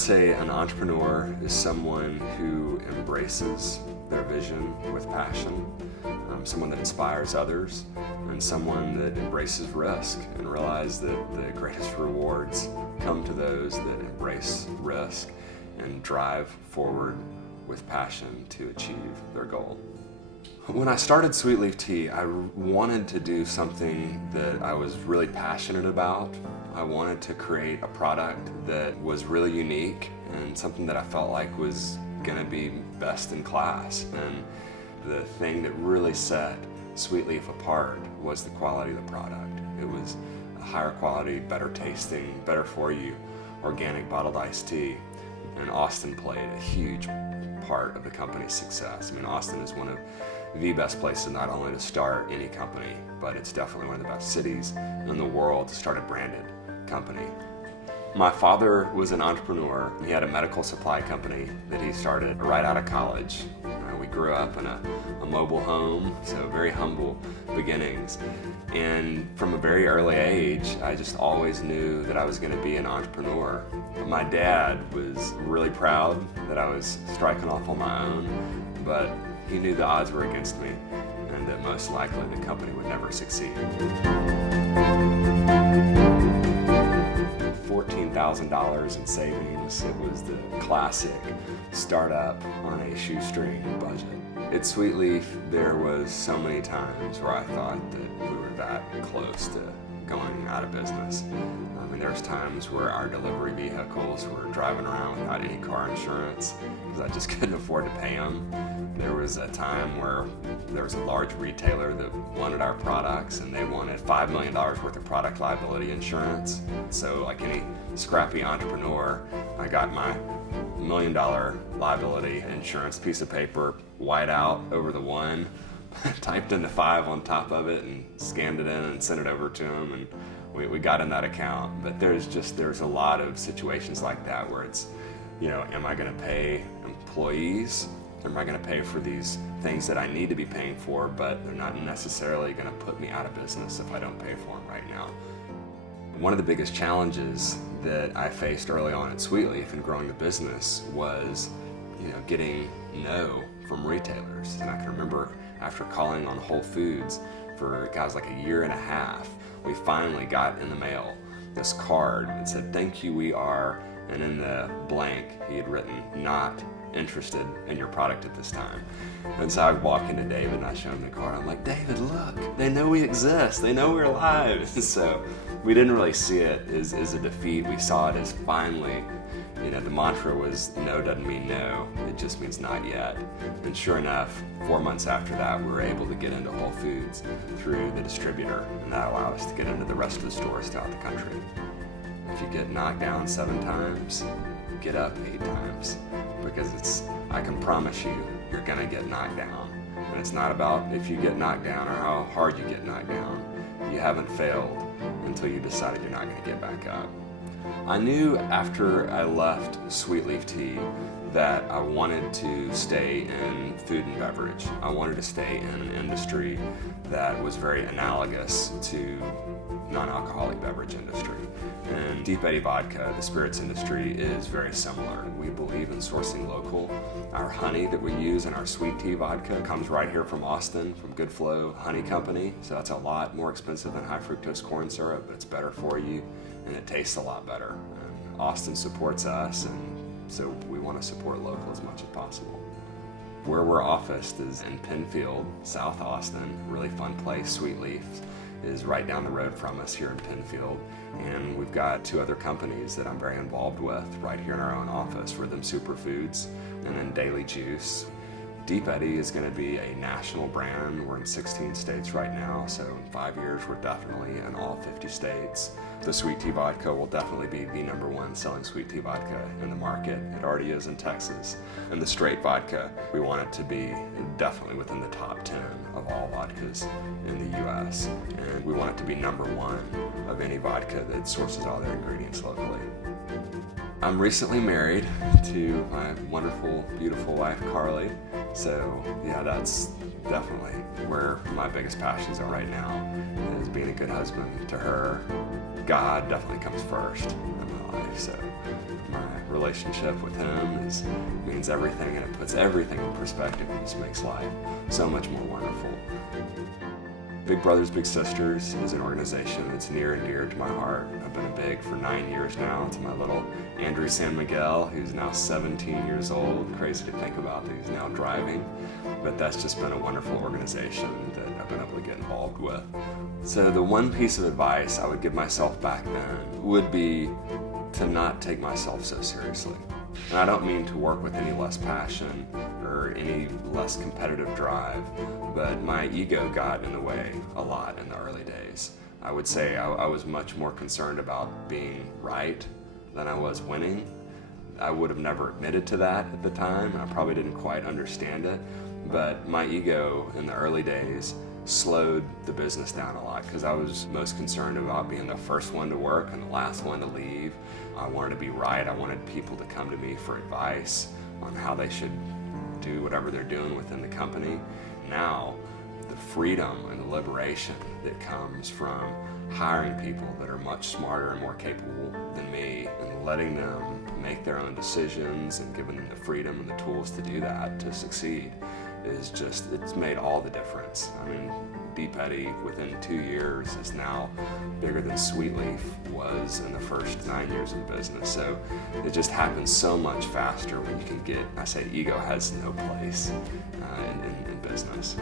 would say an entrepreneur is someone who embraces their vision with passion, someone that inspires others, and someone that embraces risk and realizes that the greatest rewards come to those that embrace risk and drive forward with passion to achieve their goal. When I started Sweet Leaf Tea, I wanted to do something that I was really passionate about. I wanted to create a product that was really unique and something that I felt like was going to be best in class. And the thing that really set Sweet Leaf apart was the quality of the product. It was a higher quality, better tasting, better for you, organic bottled iced tea. And Austin played a huge part of the company's success. I mean, Austin is one of the best places not only to start any company, but it's definitely one of the best cities in the world to start a branded company. My father was an entrepreneur. He had a medical supply company that he started right out of college. We grew up in a mobile home, so very humble beginnings. And from a very early age, I just always knew that I was going to be an entrepreneur. My dad was really proud that I was striking off on my own, but he knew the odds were against me and that most likely the company would never succeed. $14,000 in savings. It was the classic startup on a shoestring budget. At Sweet Leaf, there was so many times where I thought that we were that close to going out of business. I mean, there's times where our delivery vehicles were driving around without any car insurance because I just couldn't afford to pay them. There was a time where there was a large retailer that wanted our products and they wanted $5 million worth of product liability insurance. So like any scrappy entrepreneur, I got my $1 million liability insurance piece of paper, white out over the one, typed in the 5 on top of it and scanned it in and sent it over to him, and we got in that account. But there's a lot of situations like that where it's, am I going to pay employees? Am I going to pay for these things that I need to be paying for, but they're not necessarily going to put me out of business if I don't pay for them right now? One of the biggest challenges that I faced early on at Sweet Leaf in growing the business was, getting no from retailers. And I can remember after calling on Whole Foods for like a year and a half, we finally got in the mail this card that said, "Thank you, we are," and in the blank he had written, "Not interested in your product at this time." And so I walk into David and I show him the card. I'm like, "David, look, they know we exist. They know we're alive." So we didn't really see it as a defeat. We saw it as finally, the mantra was no doesn't mean no, it just means not yet. And sure enough, 4 months after that, we were able to get into Whole Foods through the distributor, and that allowed us to get into the rest of the stores throughout the country. If you get knocked down 7 times, get up 8 times, because I can promise you, you're gonna get knocked down. And it's not about if you get knocked down or how hard you get knocked down. You haven't failed until you decided you're not gonna get back up. I knew after I left Sweet Leaf Tea that I wanted to stay in food and beverage. I wanted to stay in an industry that was very analogous to non-alcoholic beverage industry. And Deep Eddy Vodka, the spirits industry, is very similar. We believe in sourcing local. Our honey that we use in our sweet tea vodka comes right here from Austin, from Good Flow Honey Company. So that's a lot more expensive than high fructose corn syrup, but it's better for you and it tastes a lot better. And Austin supports us, and so we want to support local as much as possible. Where we're officed is in Penfield, South Austin, really fun place. Sweet Leaf is right down the road from us here in Penfield, and we've got 2 other companies that I'm very involved with right here in our own office, Rhythm Superfoods and then Daily Juice. Deep Eddy is going to be a national brand. We're in 16 states right now, so in 5 years we're definitely in all 50 states. The sweet tea vodka will definitely be the #1 selling sweet tea vodka in the market. It already is in Texas. And the straight vodka, we want it to be definitely within the top 10 of all vodkas in the US. And we want it to be #1 of any vodka that sources all their ingredients locally. I'm recently married to my wonderful, beautiful wife, Carly. So yeah, that's definitely where my biggest passions are right now, is being a good husband to her. God definitely comes first. I'm life. So my relationship with him means everything, and it puts everything in perspective and just makes life so much more wonderful. Big Brothers Big Sisters is an organization that's near and dear to my heart. I've been a big for 9 years now. To my little Andrew San Miguel, who's now 17 years old. Crazy to think about that he's now driving. But that's just been a wonderful organization that I've been able to get involved with. So the one piece of advice I would give myself back then would be to not take myself so seriously. And I don't mean to work with any less passion or any less competitive drive, but my ego got in the way a lot in the early days. I would say I was much more concerned about being right than I was winning. I would have never admitted to that at the time. I probably didn't quite understand it, but my ego in the early days slowed the business down a lot because I was most concerned about being the first one to work and the last one to leave. I wanted to be right. I wanted people to come to me for advice on how they should do whatever they're doing within the company. Now, the freedom and the liberation that comes from hiring people that are much smarter and more capable than me and letting them make their own decisions and giving them the freedom and the tools to do that to succeed is just, it's made all the difference. I mean, Deep Eddy within 2 years is now bigger than Sweetleaf was in the first 9 years of the business. So it just happens so much faster when you can get, I say ego has no place in business.